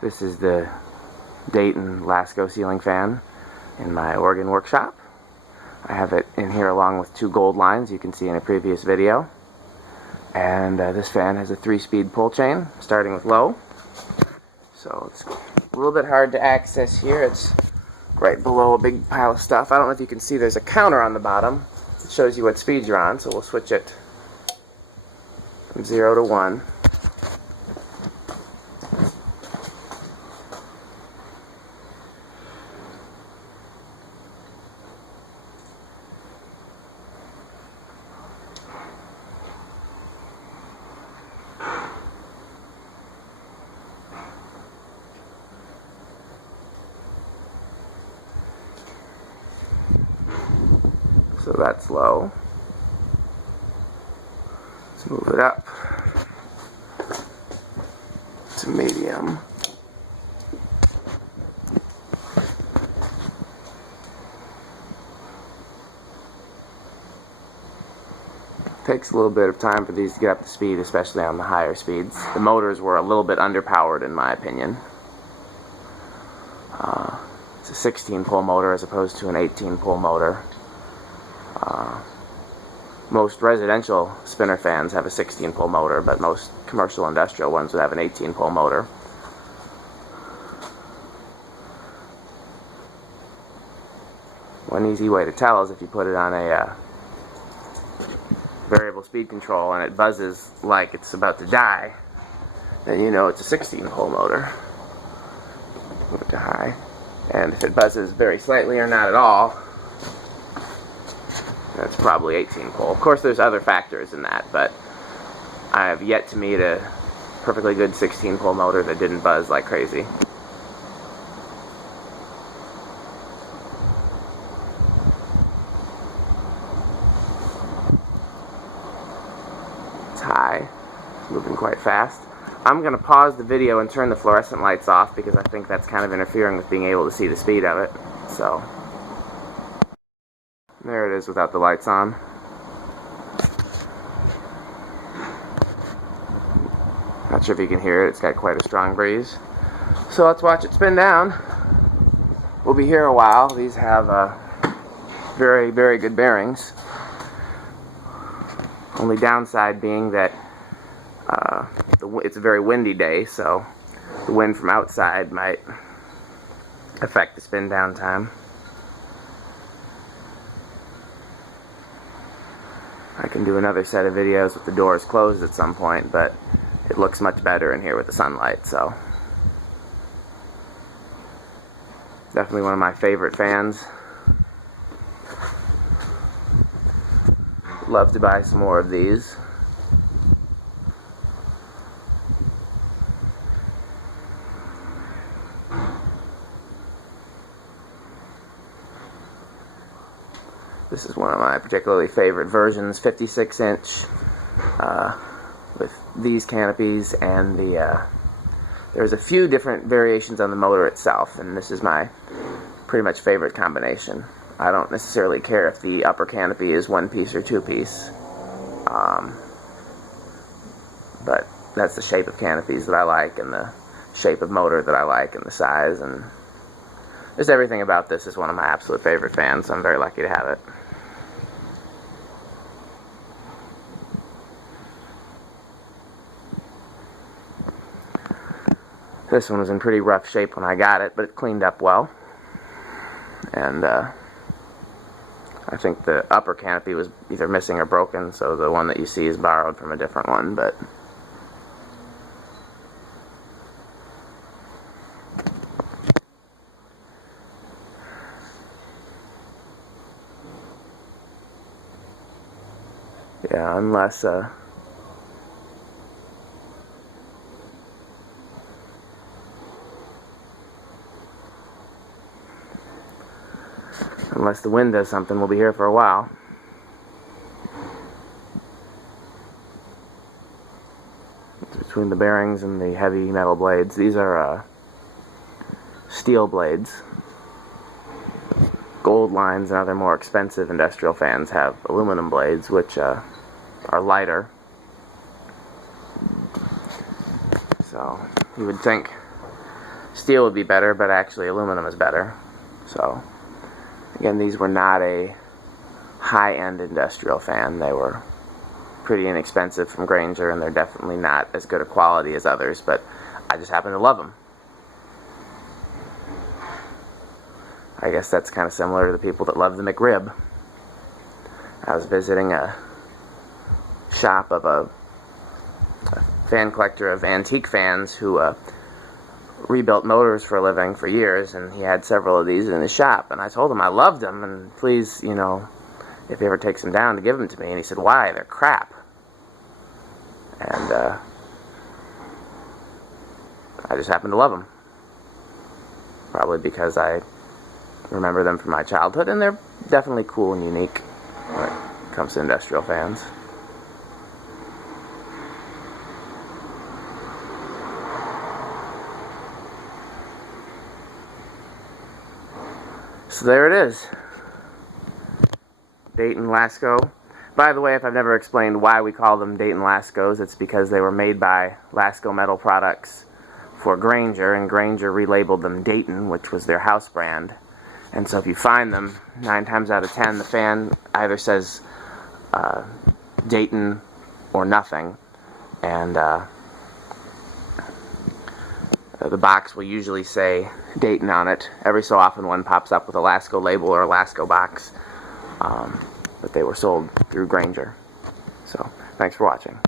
This is the Dayton Lasko ceiling fan in my Oregon workshop. I have it in here along with two gold lines you can see in a previous video. And this fan has a 3-speed pull chain, starting with low. So it's a little bit hard to access here. It's right below a big pile of stuff. I don't know if you can see there's a counter on the bottom. It shows you what speeds you're on, so we'll switch it from 0 to 1. So that's low. Let's move it up to medium. Takes a little bit of time for these to get up to speed, especially on the higher speeds. The motors were a little bit underpowered in my opinion. It's a 16-pole motor as opposed to an 18-pole motor. Most residential spinner fans have a 16-pole motor, but most commercial industrial ones would have an 18-pole motor. One easy way to tell is if you put it on a variable speed control and it buzzes like it's about to die, then you know it's a 16-pole motor. Move it to high. And if it buzzes very slightly or not at all, that's probably 18-pole. Of course, there's other factors in that, but I have yet to meet a perfectly good 16-pole motor that didn't buzz like crazy. It's high. It's moving quite fast. I'm going to pause the video and turn the fluorescent lights off because I think that's kind of interfering with being able to see the speed of it. So there it is without the lights on. Not sure if you can hear it. It's got quite a strong breeze. So let's watch it spin down. We'll be here a while. These have very, very good bearings. Only downside being that it's a very windy day, so the wind from outside might affect the spin down time. I can do another set of videos with the doors closed at some point, but it looks much better in here with the sunlight, so definitely one of my favorite fans. Love to buy some more of these. This is one of my particularly favorite versions, 56-inch, with these canopies, and there's a few different variations on the motor itself, and this is my pretty much favorite combination. I don't necessarily care if the upper canopy is 1-piece or 2-piece, but that's the shape of canopies that I like, and the shape of motor that I like, and the size, and just everything about this is one of my absolute favorite fans, so I'm very lucky to have it. This one was in pretty rough shape when I got it, but it cleaned up well. And I think the upper canopy was either missing or broken, so the one that you see is borrowed from a different one, but yeah, unless unless the wind does something, we'll be here for a while. It's between the bearings and the heavy metal blades. These are steel blades. Gold lines and other more expensive industrial fans have aluminum blades, which are lighter. So you would think steel would be better, but actually aluminum is better. So again, these were not a high-end industrial fan. They were pretty inexpensive from Grainger, and they're definitely not as good a quality as others, but I just happen to love them. I guess that's kind of similar to the people that love the McRib. I was visiting a shop of a fan collector of antique fans who rebuilt motors for a living for years, and he had several of these in his shop, and I told him I loved them, and please, you know, if he ever takes them down, to give them to me. And he said, why? They're crap. And I just happen to love them. Probably because I remember them from my childhood, and they're definitely cool and unique when it comes to industrial fans. So there it is. Dayton Lasko. By the way, if I've never explained why we call them Dayton Laskos, it's because they were made by Lasko Metal Products for Grainger, and Grainger relabeled them Dayton, which was their house brand. And so if you find them, 9 times out of 10, the fan either says Dayton or nothing. And the box will usually say Dayton on it. Every so often one pops up with a Lasko label or a Lasko box. But they were sold through Grainger. So, thanks for watching.